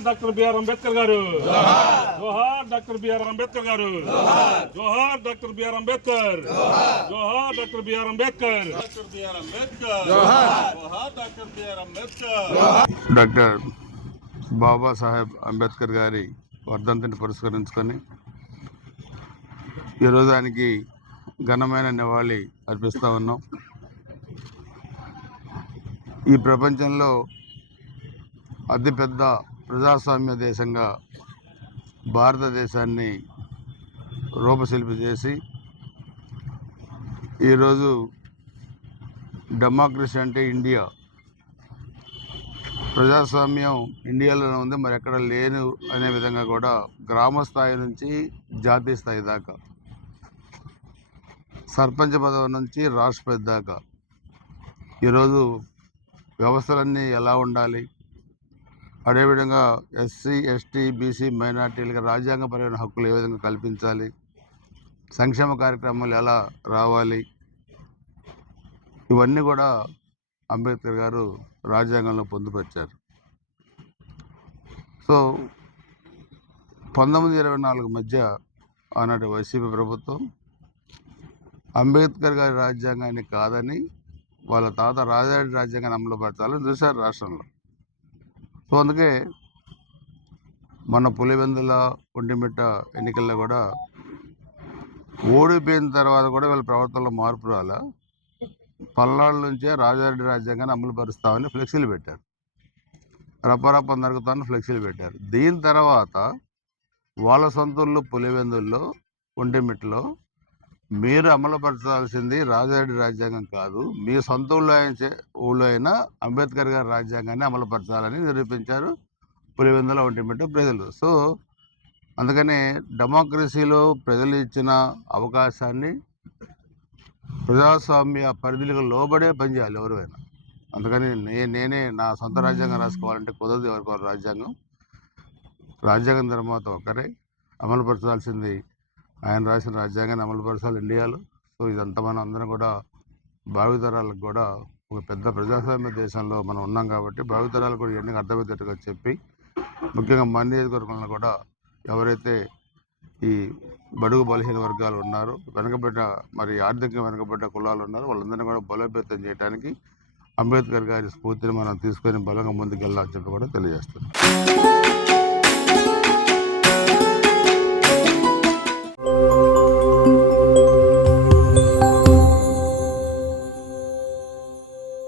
జోహార్ doctor B R Ambedkar garu, జోహార్ doctor B R Ambedkar garu, జోహార్ doctor B R Ambedkar, జోహార్ doctor B R Ambedkar, doctor B R Ambedkar, జోహార్ doctor B R Ambedkar. Doctor Babasaheb Ambedkar గారి వర్ధంతిని పురస్కరించుకొని ఈరోజు ఆయనకి ఘనమైన నివాళి అర్పిస్తూ ఉన్నాం. ఈ ప్రపంచంలో అతిపెద్ద ప్రజాస్వామ్య దేశంగా భారతదేశాన్ని రూపశిల్పి చేసి ఈరోజు డెమోక్రసీ అంటే ఇండియా, ప్రజాస్వామ్యం ఇండియాలోనే ఉంది, మరి ఎక్కడ లేను అనే విధంగా కూడా గ్రామ స్థాయి నుంచి జాతీయ స్థాయి దాకా, సర్పంచ్ పదవి నుంచి రాష్ట్రపతి దాకా ఈరోజు వ్యవస్థలన్నీ ఎలా ఉండాలి, అదేవిధంగా ఎస్సీ ఎస్టీ బీసీ మైనార్టీలకు రాజ్యాంగపరమైన హక్కులు ఏ విధంగా కల్పించాలి, సంక్షేమ కార్యక్రమాలు ఎలా రావాలి, ఇవన్నీ కూడా అంబేద్కర్ గారు రాజ్యాంగంలో పొందుపరిచారు. సో 1924 మధ్య ఆనాటి వైసీపీ ప్రభుత్వం అంబేద్కర్ గారి రాజ్యాంగాన్ని కాదని వాళ్ళ తాత రాజారెడ్డి రాజ్యాంగాన్ని అమలు పరచాలని చూశారు రాష్ట్రంలో. సో అందుకే మన పులివెందుల ఒంటిమిట్ట ఎన్నికల్లో కూడా ఓడిపోయిన తర్వాత కూడా వీళ్ళ ప్రవర్తనలో మార్పు రాలా, పల్నాడు నుంచే రాజారెడ్డి రాజ్యాంగాన్ని అమలు పరుస్తామని ఫ్లెక్సీలు పెట్టారు, రప్పరప్ప నరుగుతామని ఫ్లెక్సీలు పెట్టారు. దీని తర్వాత వాళ్ళ సొంతూళ్ళు పులివెందుల్లో ఒంటిమిట్టలో మీరు అమలుపరచాల్సింది రాజారెడ్డి రాజ్యాంగం కాదు, మీ సొంత ఊళ్ళో అయినా అంబేద్కర్ గారి రాజ్యాంగాన్ని అమలుపరచాలని నిరూపించారు పులివెందుల ఒంటిమిట్ట ప్రజలు. సో అందుకని డెమోక్రసీలో ప్రజలు ఇచ్చిన అవకాశాన్ని ప్రజాస్వామ్య పరిధులకు లోబడే పనిచేయాలి ఎవరైనా. అందుకని నేనే నా సొంత రాజ్యాంగం రాసుకోవాలంటే కుదరదు. ఎవరికి రాజ్యాంగం నిర్మాత ఒకరే, అమలుపరచాల్సింది ఆయన రాసిన రాజ్యాంగాన్ని అమలుపరచాలి ఇండియాలో. సో ఇదంతా మనం అందరం కూడా భావితరాలకు కూడా ఒక పెద్ద ప్రజాస్వామ్య దేశంలో మనం ఉన్నాం కాబట్టి భావితరాలకు కూడా ఇవన్నీ అర్థమయ్యేటట్టుగా చెప్పి, ముఖ్యంగా మన నియోజకవర్గంలో కూడా ఎవరైతే ఈ బడుగు బలహీన వర్గాలు ఉన్నారో, మరి ఆర్థికంగా వెనుకబడ్డ కులాలు ఉన్నారో వాళ్ళందరినీ కూడా బలోపేతం చేయడానికి అంబేద్కర్ గారి స్ఫూర్తిని మనం తీసుకొని బలంగా ముందుకు వెళ్ళాలని చెప్పి కూడా తెలియజేస్తున్నాం.